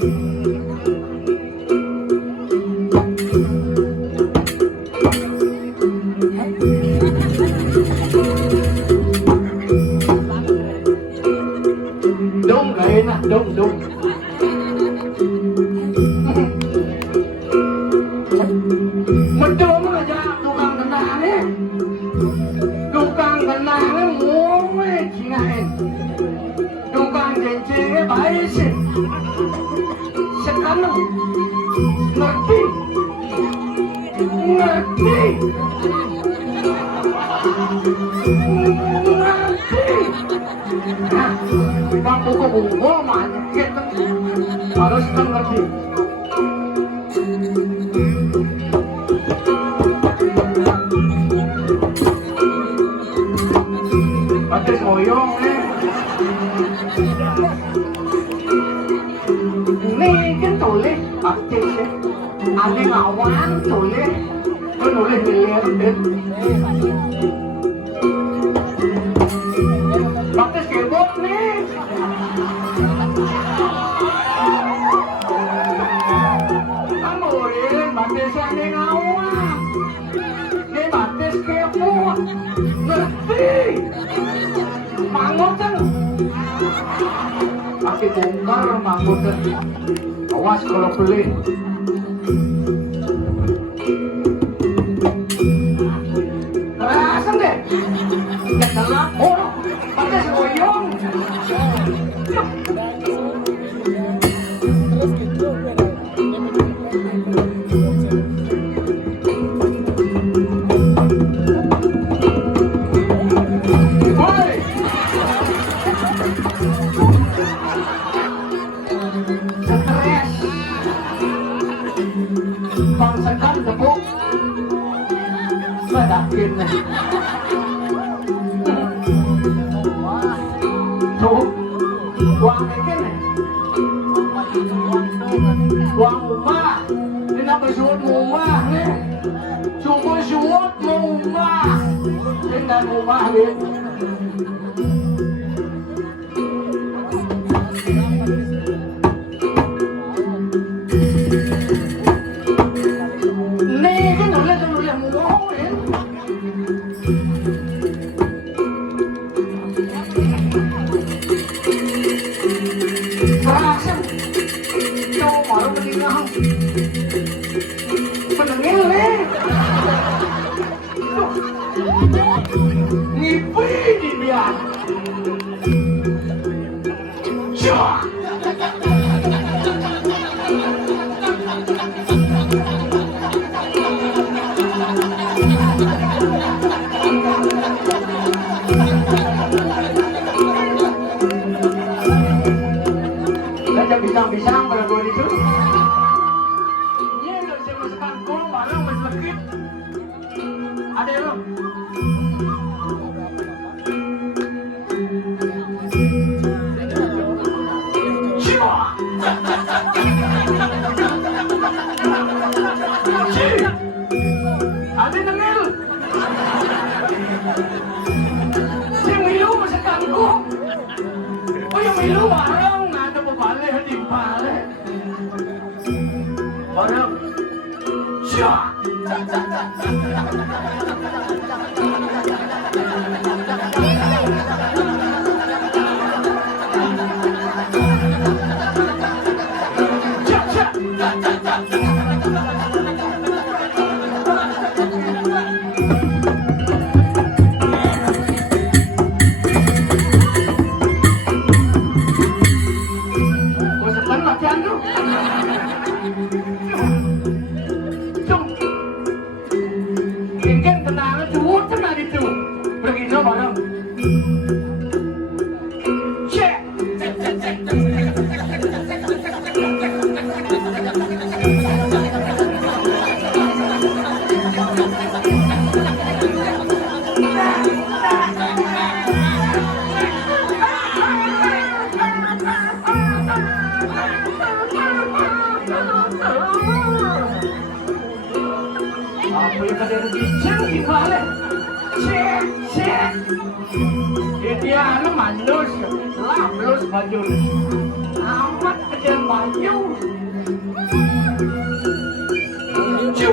Dong gak enak, dong. Medong aja tukang tenangnya. Tukang tenangnya ngomongnya cingain. Tukang jencengnya baik sih. Sekarang ngerti. Nah, bang buku manyet harus kan ngerti. Pati moyong nih kan tulis aktif sih. Ada ngawan tulis, nulis miliar deh. Batas kebok nih. Kamurin batas ada ngawan. Ini batas kebok. Ngerti. Manggut kan. Tapi bongkar manggut kan. Awas kalau beli. Kerasan deh. Gak telepon. Pakai segoyong. Woi. Stres. Bangsakan tepuk. Badakin nih. Tuh, uang ini nih, uang rumah, ini nak bersuat rumah nih, cuma suat rumah, dengan rumah nih. Nih kan nulis mau nih. Penengil nih. Ngipi di dia. Syah. Pisang-pisang beragam itu. Ini udah saya masukkan kol, barang berlekit. Ada yang Siwa. Ada nengil. Si Milu masukkan kol. Oh yang Milu barang. Balik di balik, barang, syah. Dia anu mandus, lablos baju. Amat kecil maju. Ciu.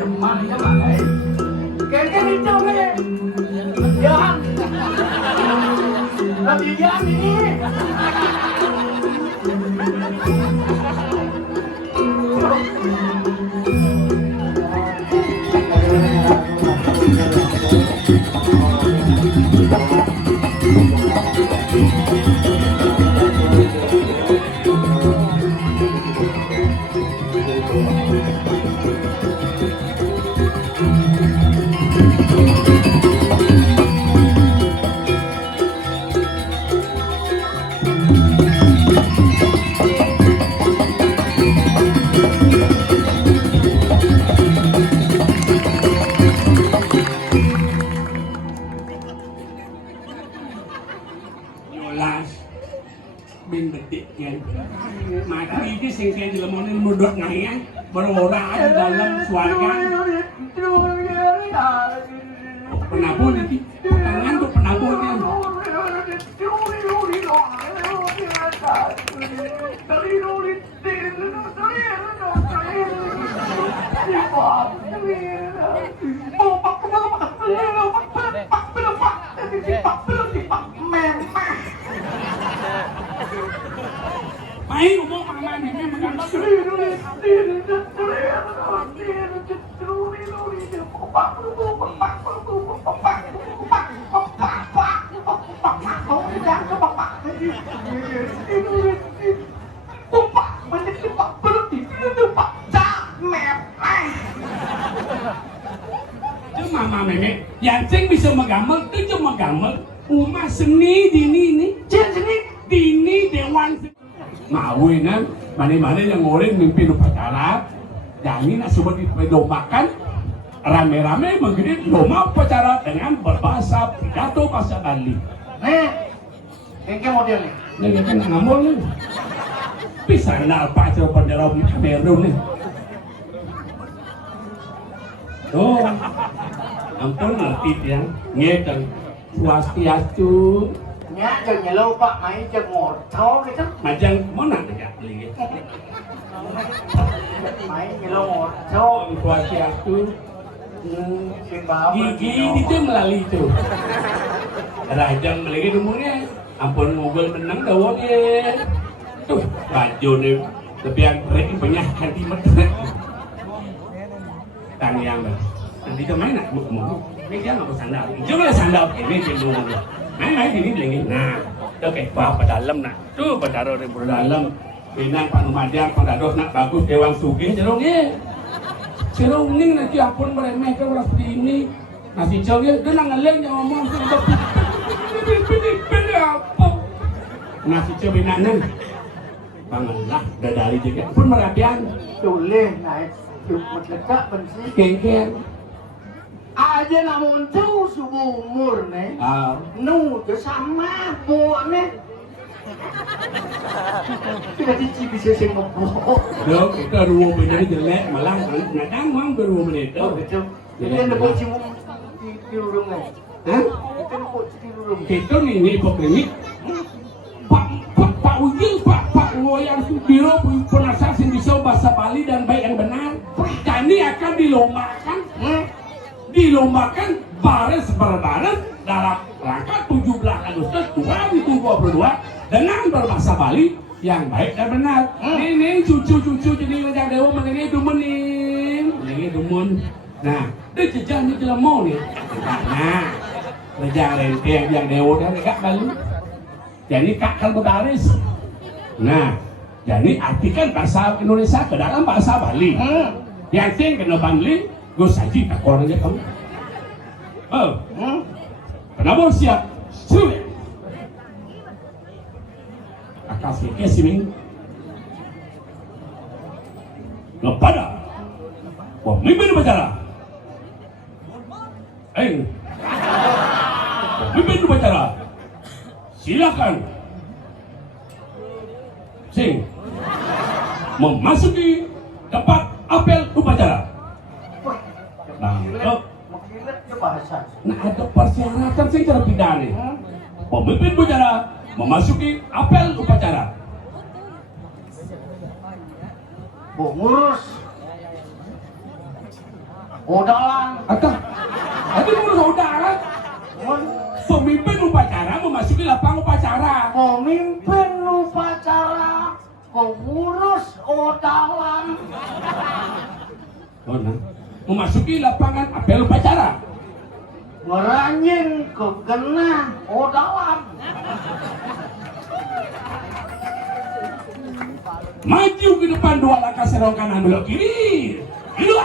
Teman chứ mà đấy cái đi trong đấy gian làm gì gian đi bên bật tiện kèn mà khi cái sen kèn thì là một đợt này á baru ra di dalam suarga penabur nanti tangan tuh penaburnya Main ngomong mama nenek makan chứ mama nenek yang bisa menggambar itu cuma gambar umat seni dini dini dewan Mawin mana-mana yang ngoreng mimpin upacara yang ini semua didombakan rame-rame mengirim lomba upacara dengan berbahasa pidato bahasa Bali. Ini model nih. Ini kan ngamul nih. Bisa kenal upacara bendera Kamerun nih. Oh, ampun letih ya, ngeten swastiastu. Nhá chừng nhà lâu bạn máy chừng một thấu cái thức Mà chân món nào được gặp liền máy nhà lâu một thấu swastiastu. Xin báo Gigi itu melalui itu. Raja lagi rumahnya, ampun mobil menang dawanya. Tuh baju nih lebihan keren banyak sentimeter. Tang yang dah. Nanti kemana nak mau? Ini dia nggak sandal. Cuma sandal ini cenderung. Nah ini lagi. Nah, oke, bawa ke dalam nak. Tuh bertaruh di dalam. Pinang Pak Numadian, Pak Dados nak bagus Dewan Sugih cenderung ya. Ceruning nanti ampun meremehkan orang seperti ini. Nasi cewek dia ngeleng yang ngomong pilih apa? Nasi cewek nanen. Banganlah dari juga pun merapian. Boleh naik jemput lekak bensi. Kengkeng. Aja namun tuh subuh umur nih. Nu tuh sama buat nih. Tidak cici bisa sih ngobok. Được, kita 2 menit jelek malah nggak damang ke 2 menit. Oh betul. Jadi anda buat cium di lurung nih. Hah? Kita buat di lurung. Kita nih pokoknya Pak Ujil, Pak yang biro penasaran bisa bahasa Bali dan baik yang benar. Kami akan dilombakan baris berbaris dalam rangka 17 Agustus 2022 dengan berbahasa Bali yang baik dan benar. Ini cucu-cucu jadi Rejang Dewa mengenai dumenin, ini dumun. Nah, dia jejak ni jelas mau ni. Nah, Rejang Lenteng yang Dewa dah dekat Bali. Jadi kakal berbaris. Nah, jadi artikan bahasa Indonesia ke dalam bahasa Bali. Yang ting kena Bali, gue saji tak korang aja kamu. Kenapa siap? Sudah. Akal sikit sini. Kepada pemimpin upacara. Pemimpin upacara. Silakan. Memasuki tempat apel upacara. Nah, ada persyaratan sih cara pidana. Pemimpin upacara memasuki apel upacara. Ngurus. Udalan. Ada ngurus udalan. Pemimpin upacara memasuki lapang upacara. Pemimpin upacara. Pengurus udalan. Memasuki lapangan apel upacara. Ngeranyin ke genah udalan. Maju ke depan 2 langkah serong kanan belok kiri. Dua.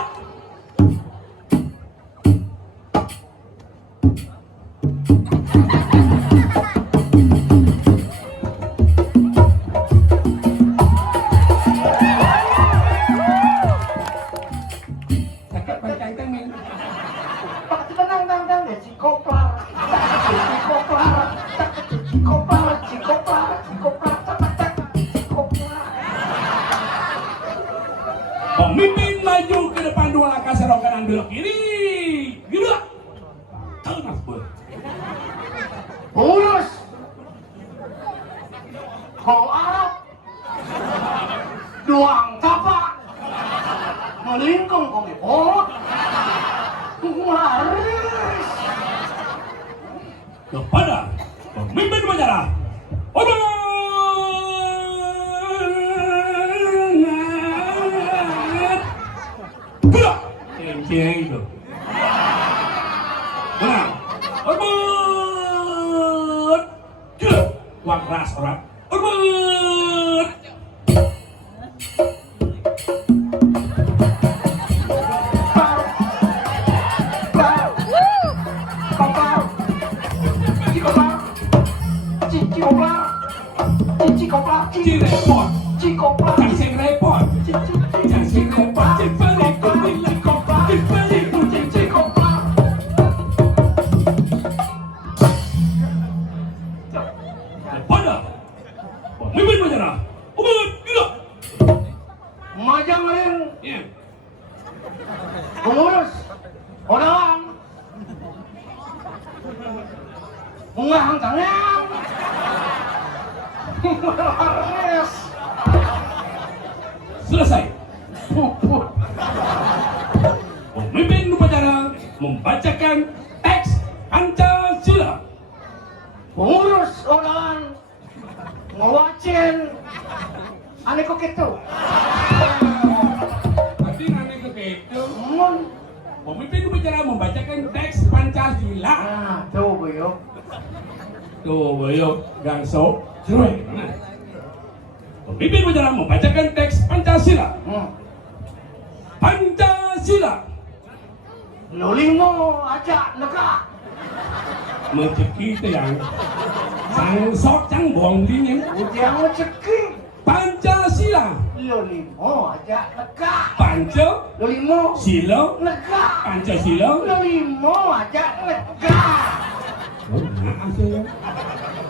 Pemimpin maju ke depan 2 langkah serong kanan belok kiri. Gila. Tanah ber. Urus. Kau Arab. Duang tapak. Melingkung kau ngepot. Waris. Kepada pemimpin upacara. Itu. Nah, orbit, uang keras orang, orbit. Cici repot, jangan repot, jangan repot, Pengurus orang mengang tangan selesai. Pemimpin upacara membacakan teks Pancasila. Pengurus orang ngewacin aneh kok gitu. Pemimpin upacara membacakan teks Pancasila. Nah, tuh boyo. Tuh boyo, gangso, cuek. Pemimpin upacara membacakan teks Pancasila. Pancasila. Pancasila. Lo limo aja neka. Rezeki itu yang sang sok sang buang dingin. Ujian rezeki. Pancasila. Lo limo aja neka. Lo Pancasila. limo neka. Pancasila. Lo limo aja neka. Oh, nah, aja.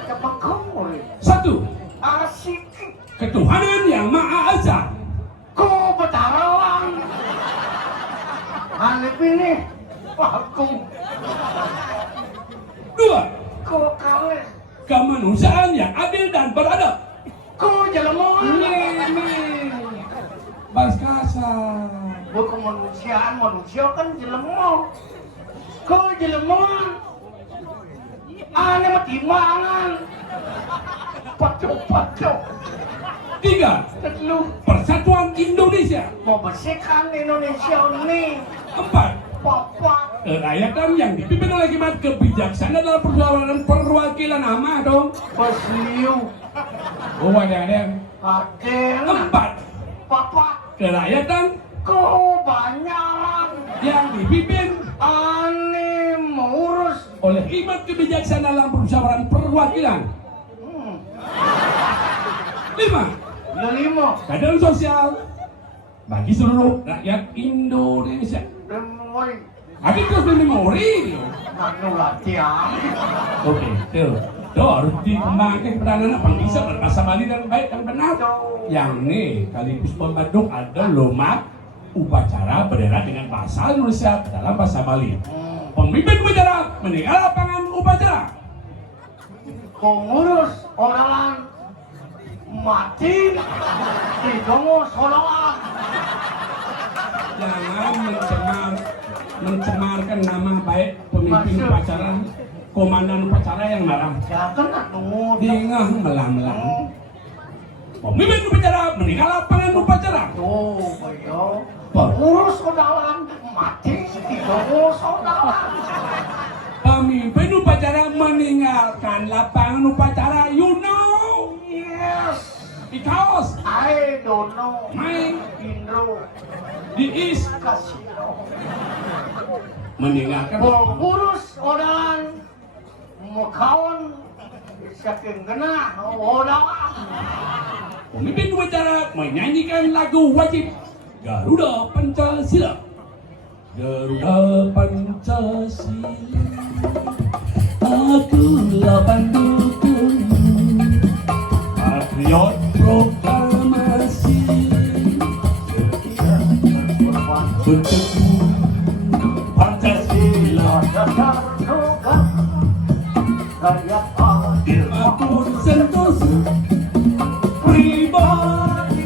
Cepat kamu. Satu. Asik. Ketuhanan yang Maha Esa. Kau Petarawang. Hanif ini aku. Dua. Kau kalah. Kemanusiaan yang adil dan beradab. Kau jelema. Ini. Bas kasar. Bukan manusia kan jelema. Kau jelema. Ane mati mangan. Pacok. Tiga. Terlalu Persatuan Indonesia. mau bersihkan Indonesia ini. Empat. Papa. Kerakyatan yang dipimpin oleh Kimat kebijaksanaan dalam perwakilan amat dong. Pesliu. Oh, ada. Kaden. Empat. Papa. Kerakyatan Kau banyak. yang dipimpin Ane mengurus. oleh Kimat kebijaksanaan dalam perwakilan. Lima. Lima. Keadilan sosial bagi seluruh rakyat Indonesia. Demoi. Tapi terus memori. Anu latihan. Oke, tuh harus dikembangkan peranan bisa berbahasa Bali dan baik dan benar. Yang nih sekaligus Bandung ada lomba upacara bendera dengan bahasa Indonesia dalam bahasa Bali. Pemimpin upacara meninggal lapangan upacara. Pengurus orang mati di dongo solawat. Jangan mencemarkan nama baik pemimpin upacara, komandan upacara yang marah. Jangan anu Dingah melang-melang. Pemimpin upacara meninggal lapangan upacara. tuh, boyo. Pengurus orang mati di dongo solawat. Pemimpin upacara meninggalkan lapangan upacara. You know, Yes, because I don't know. my Indro is Kasino. meninggalkan Pengurus orang mau kawan saking kena orang. pemimpin upacara menyanyikan lagu wajib Garuda Pancasila. Garuda Pancasila, akulah pendukung patriot proklamasi, berteguh Pancasila, Dasar program rakyat adil. atur sentosa pribadi.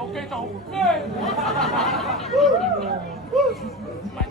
Oke,